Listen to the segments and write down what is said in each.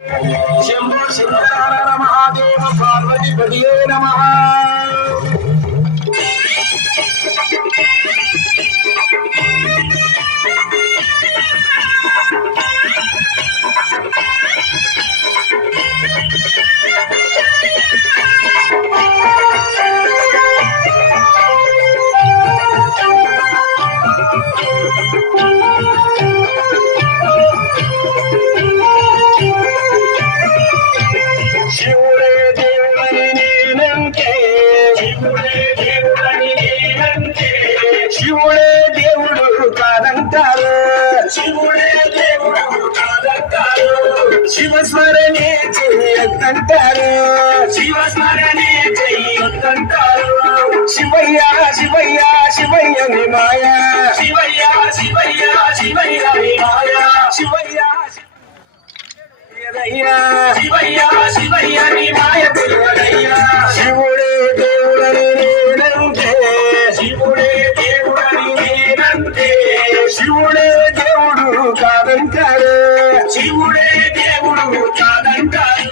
శంభో శివకార మహాదేవ పార్వతి పదియే నమః. శివుడే దేవుడు కాదంటారు, శివుడే దేవుడు కాదంటారు. శివస్మరణే చెయ్యొద్దంటారు, శివస్మరణే చెయ్యొద్దంటారు. శివయ్య శివయ్య శివయ్య ని మాయ, శివయ్య శివయ్య శివయ్య ని మాయ. శివయ్య శివయ్య శివయ్య ని మాయ తెలియదయ్యా. శివుడే దేవుడని నేనంటే, శివుడే దేవుడని నేనంటే. శివుడే దేవుడు కాదంటారు, శివుడే దేవుడు కాదంటారు.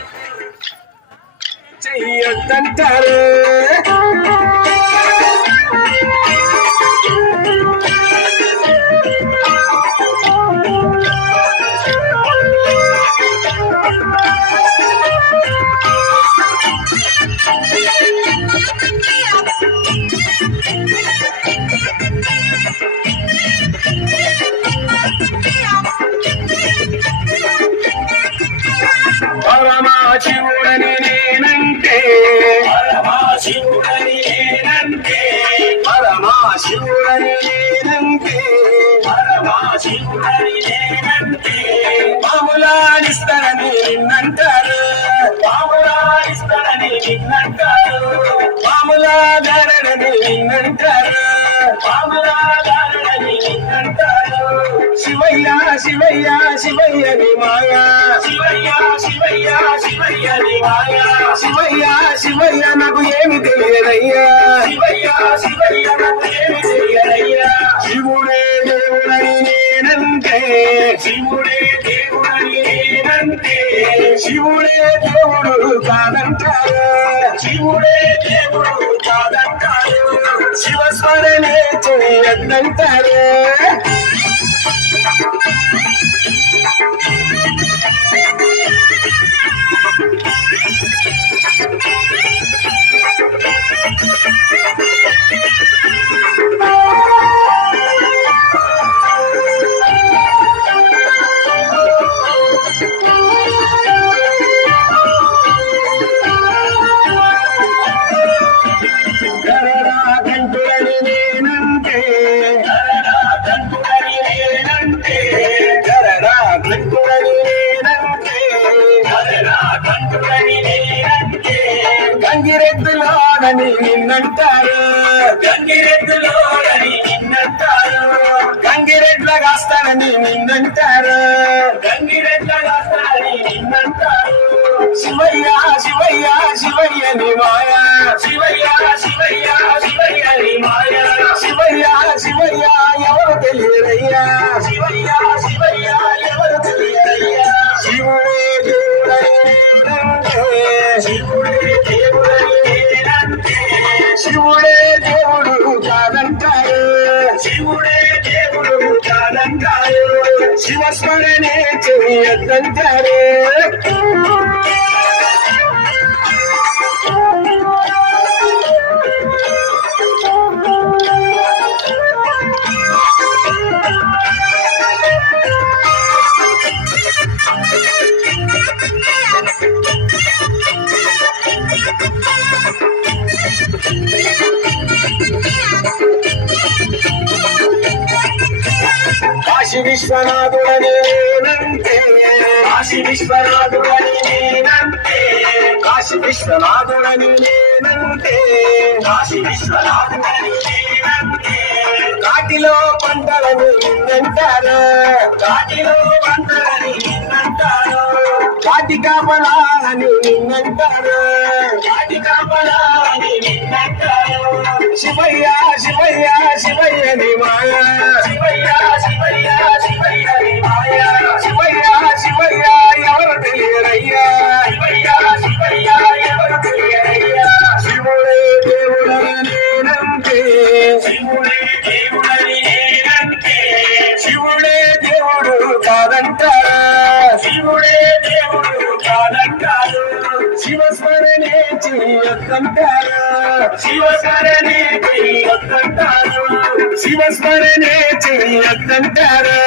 చెయ్యొద్దంటారు. పరమశివుడని నేనంటే, పరమశివుడని నేనంటే. పరమశివుడని నేనంటే, పరమశివుడని నేనంటే. పాములాడిస్తారని నిన్నంటారు, పాములాడిస్తారని నిన్నంటారు. పాములాడారని నిన్నంటారు, పాములాడారని నిన్నంటారు. శివయ్య శివయ్య శివయ్య ని మాయ, శివయ్య శివయ్య శివయ్య ని మాయ. శివయ్య శివయ్య నాకు ఏమి తెలియదయ్యా, శివయ్య శివయ్య నాకు ఏమి తెలియదయ్యా. శివుడే దేవుడని నేనంటే, శివుడే దేవుడని నేనంటే. శివుడే దేవుడు కాదంటారు, శివుడే దేవుడు కాదంటారు. శివస్మరణే చెయ్యొద్దంటారు. గరడాగంటుడని నేనంటే, గరడాగంటుడని నేనంటే. గరడాగంటుడని నేనంటే, గరడాగంటుడని నేనంటే. గంగిరెద్దులోనని నిన్నంటారు, గంగిరెద్దులోనని నిన్నంటారు. గంగిరెడ్లగాస్తానని నిన్నంటారు, గంగిరెడ్లగాస్తానని నిన్నంటారు. శివయ్య శివయ్య శివయ్య ని మాయ, శివయ్య శివయ్య శివయ్య ని మాయ. శివయ్య శివయ్య ఎవరు తెలియదయ్యా, శివయ్య శివయ్య ఎవరు తెలియదయ్యా. శివుడే దేవుడని నేనంటే, శివుడే దేవుడని నేనంటే. శివుడే దేవుడు కాదంటారు, శివుడే దేవుడు కాదంటారు. శివస్మరణే చెయ్యొద్దంటారు. కాశీ విశ్వనాథుడని నేనంటే, కాశీ విశ్వనాథుడని నేనంటే. కాశీ విశ్వనాథుడని నేనంటే, కాశీ విశ్వనాథుడని నేనంటే. కాటిలో పంటలని నిన్నంటారు, కాటిలో పంటలని నిన్నంటారు. కాటి కాపలాని నిన్నంటారు, కాటి కాపలాని నిన్నంటారు. శివయ్య శివయ్య శివయ్య ని మాయ, శివయ్య శివయ్య శివయ్య ని మాయ. శివయ్య శివయ్య ఎవరు తెలియరయ్యా. శివుడే దేవుడని నేనంటే శివుడే దేవుడు కాదంటారా శివుడే దేవుడు కాదంటారు శివస్మరణే చెయ్యొద్దంటారు శివస్మరణే చెయ్యొద్దంటారు శివస్మరణే చెయ్యొద్దంటారు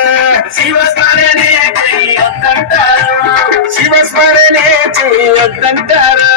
శివస్మరణే చెయ్యొద్దంటారు శివస్మరణే చెయ్యొద్దంటారు